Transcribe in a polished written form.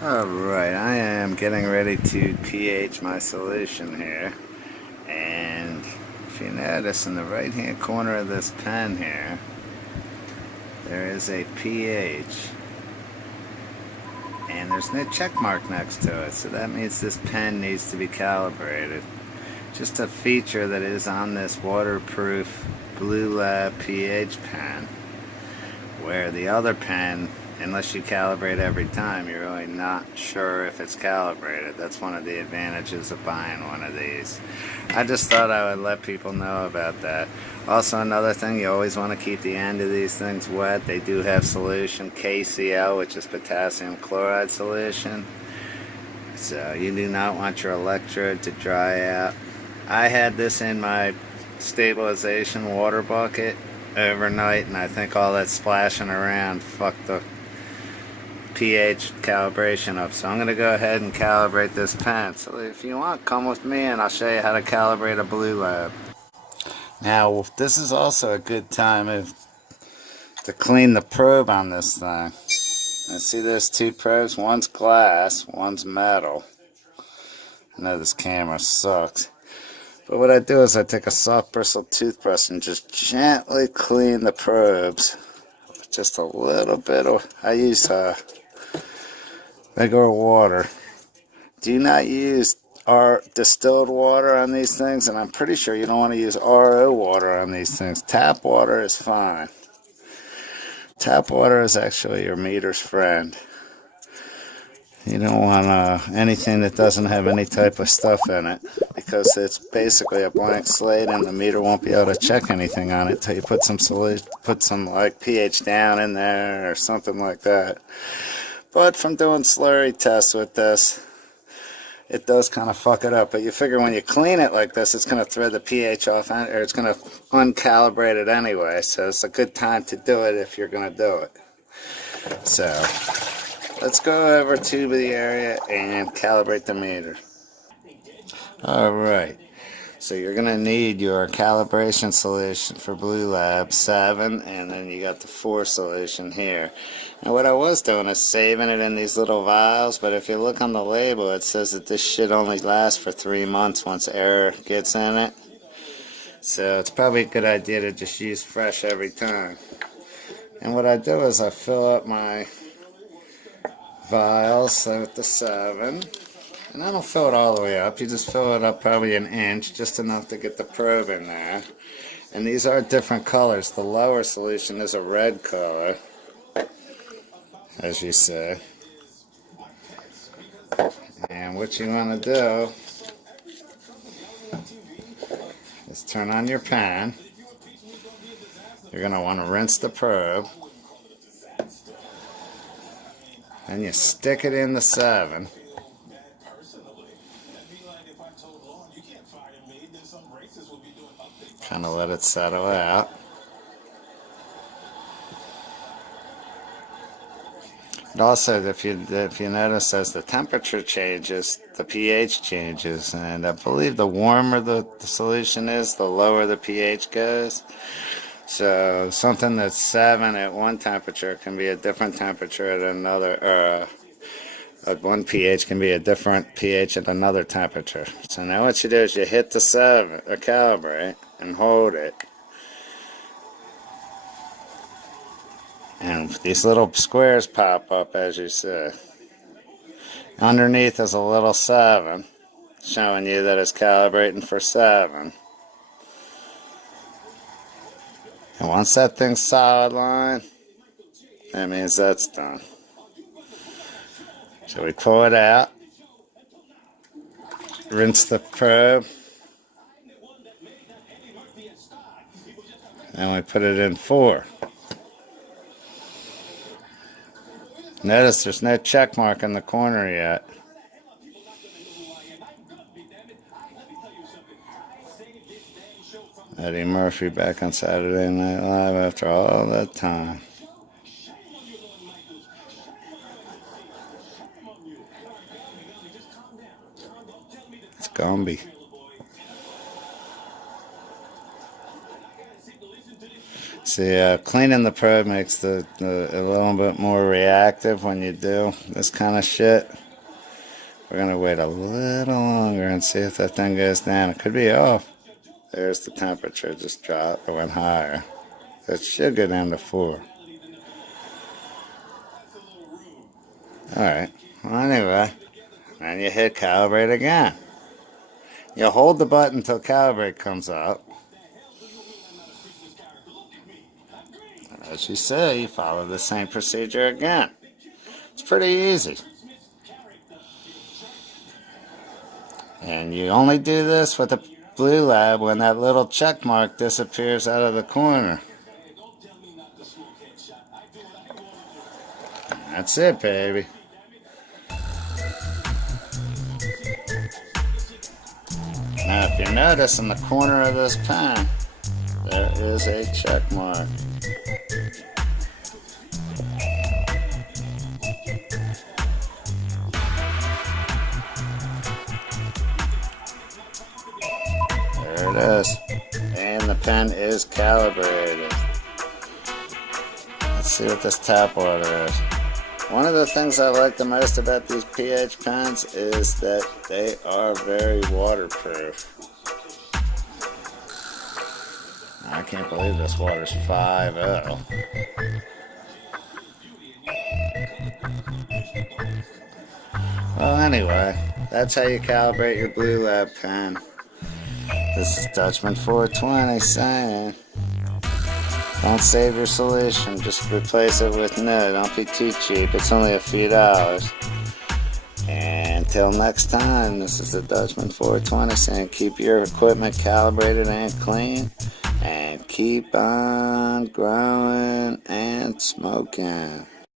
Alright, I am getting ready to pH my solution here. And if you notice in the right hand corner of this pen here, there is a pH. And there's no check mark next to it, so that means this pen needs to be calibrated. Just a feature that is on this waterproof Bluelab pH pen, where the other pen, unless you calibrate every time, you're really not sure if it's calibrated. That's one of the advantages of buying one of these. I just thought I would let people know about that. Also, another thing, you always want to keep the end of these things wet. They do have solution KCl, which is potassium chloride solution. So you do not want your electrode to dry out. I had this in my stabilization water bucket overnight, and I think all that splashing around fucked the pH calibration up. So I'm going to go ahead and calibrate this pen. So if you want, come with me and I'll show you how to calibrate a Bluelab. Now, this is also a good time to clean the probe on this thing. I see there's two probes. One's glass, one's metal. I know this camera sucks. But what I do is I take a soft bristled toothbrush and just gently clean the probes. Just a little bit of, I use regular water. Do not use distilled water on these things, and I'm pretty sure you don't want to use RO water on these things. Tap water is fine. Tap water is actually your meter's friend. You don't want anything that doesn't have any type of stuff in it, because it's basically a blank slate and the meter won't be able to check anything on it till you put some like pH down in there or something like that. But from doing slurry tests with this, it does kind of fuck it up. But you figure when you clean it like this, it's going to throw the pH off, or it's going to uncalibrate it anyway. So it's a good time to do it if you're going to do it. So let's go over to the area and calibrate the meter. Alright, so you're going to need your calibration solution for Bluelab 7, and then you got the 4 solution here. Now what I was doing is saving it in these little vials, but if you look on the label, it says that this shit only lasts for 3 months once air gets in it. So it's probably a good idea to just use fresh every time. And what I do is I fill up my vials with the 7. And I don't fill it all the way up. You just fill it up probably an inch, just enough to get the probe in there. And these are different colors. The lower solution is a red color, as you see. And what you want to do is turn on your pan. You're going to want to rinse the probe. Then you stick it in the 7. Kind of let it settle out. And also, if you notice, as the temperature changes, the pH changes. And I believe the warmer the solution is, the lower the pH goes. So something that's 7 at one temperature can be a different temperature at another, or at one pH can be a different pH at another temperature. So now what you do is you hit the 7, or calibrate, and hold it. And these little squares pop up, as you see. Underneath is a little 7, showing you that it's calibrating for 7. And once that thing's solid line, that means that's done. So we pull it out, rinse the probe, and we put it in 4. Notice there's no check mark in the corner yet. Eddie Murphy back on Saturday Night Live after all that time. It's Gumby. See, cleaning the probe makes a little bit more reactive when you do this kind of shit. We're going to wait a little longer and see if that thing goes down. It could be off. There's the temperature, just dropped, it went higher. It should go down to 4. Alright, well anyway, then you hit calibrate again. You hold the button until calibrate comes up. As you see, you follow the same procedure again. It's pretty easy. And you only do this with the Bluelab when that little check mark disappears out of the corner. That's it, baby. Now, if you notice in the corner of this pen, there is a check mark. There it is. And the pen is calibrated. Let's see what this tap water is. One of the things I like the most about these pH pens is that they are very waterproof. I can't believe this water's 5.0. Well, anyway, that's how you calibrate your Bluelab pen. This is Dutchman420 saying, don't save your solution, just replace it with no. Don't be too cheap, it's only a few dollars. And until next time, this is the Dutchman420 saying, keep your equipment calibrated and clean, and keep on growing and smoking.